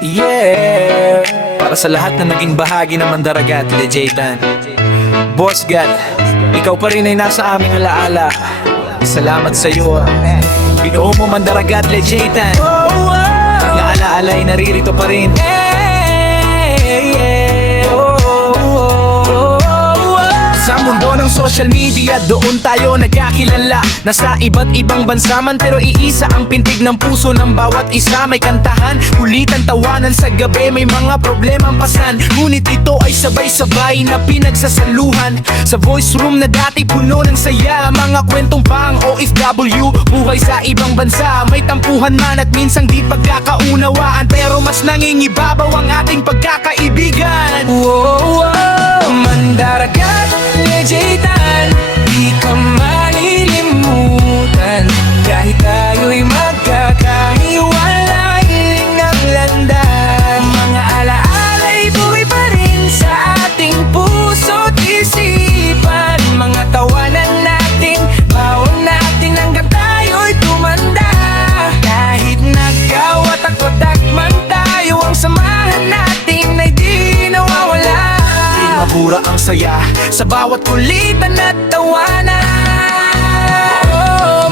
Yeah! Para sa lahat na naging bahagi ng Mandaragat, Lejetan, Boss God, ikaw pa rin ay nasa aming alaala. Salamat sa iyo, binuo mo Mandaragat, Lejetan. Ang alaala ay naririto pa rin. Sa mundo ng social media, doon tayo nagkakilala. Nasa iba't ibang bansa man, pero iisa ang pintig ng puso ng bawat isa. May kantahan, kulitan, tawanan sa gabi, may mga problemang pasan. Ngunit ito ay sabay-sabay na pinagsasaluhan. Sa voice room na dati puno ng saya, mga kwentong pang OFW, buhay sa ibang bansa. May tampuhan man at minsang di pagkakaunawaan, pero mas nangingibabaw ang ating pagkakaibigan. Mandaragat, Lejetan, di ka malilimutan. Kahit tayo'y magkakahiwalay ng landas, mga alaala'y buhay pa rin sa ating puso't isipan. Mga tawanan natin, baon natin hanggang tayo'y tumanda. Kahit nagkawatak-watak man tayo, ang samahan natin ay di nawawala. Mabura ang saya sa bawat kulitan at tawanan.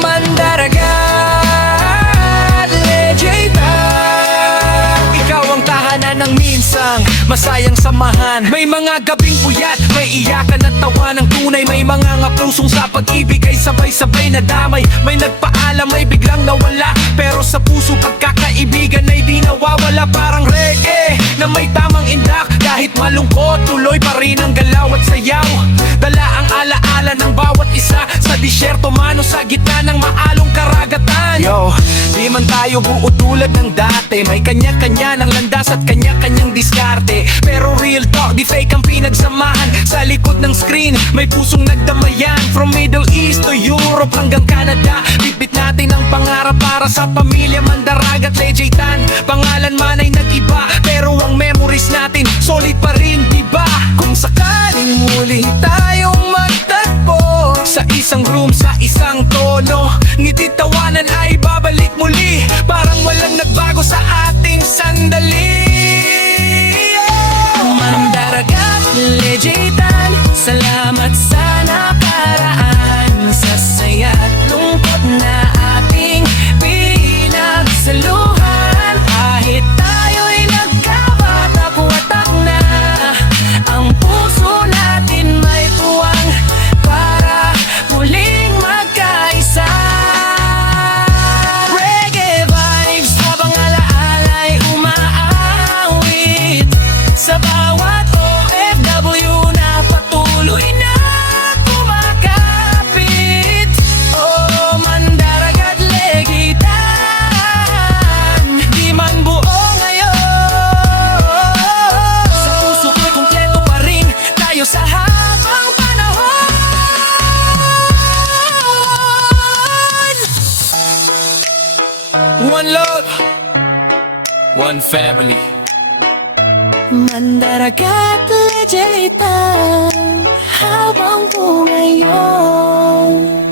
Mandaragat, Lejetan, ikaw ang tahanan ng minsang masayang samahan. May mga gabing puyat, may iyakan at tawa ng tunay. May mga ngaplusong sa pag-ibig ay sabay-sabay na damay. May nagpaalam, may biglang nawala, pero sa puso pagkakaibigan ay di nawawala. Parang reggae na may tamang indak, kahit malungkot tuloy pa rin ang galaw at sayaw. Dala ang alaala ng bawat isa, sa disyerto man o sa gitna ng maalong karagatan. Yo, di man tayo buo tulad ng dati, may kanya-kanya ng landas at kanya-kanyang diskarte. Pero real talk, di fake ang pinagsamahan. Sa likod ng screen, may pusong nagdamayan. From Middle East to Europe hanggang Canada, bitbit natin ang pangarap para sa pamilya. Mandaragat, Lejetan, pangalan man ay nag-iba, pero ang memories natin solid pa rin, diba? Kung sakaling muli tayong magtagpo sa isang room, sa isang tono, ngiti tawanan ay babalik muli, parang walang nagbago sa ating sandali. Mandaragat, Lejetan, salamat sa nakaraan, sa saya at lungkot na ating pinagsaluhan. Kahit tayo'y nagkawatak-watak na, ang puso natin may puwang para muling magkaisa. Reggae vibes habang alaala'y umaawit sa bawat OFW na patuloy na kumakapit. Oh, Mandaragat, Lejetan, di man buo ngayon, sa puso ko'y kumpleto pa rin tayo sa habang panahon. One love, one family. Mandaragat, Lejetan, habang buo ngayon.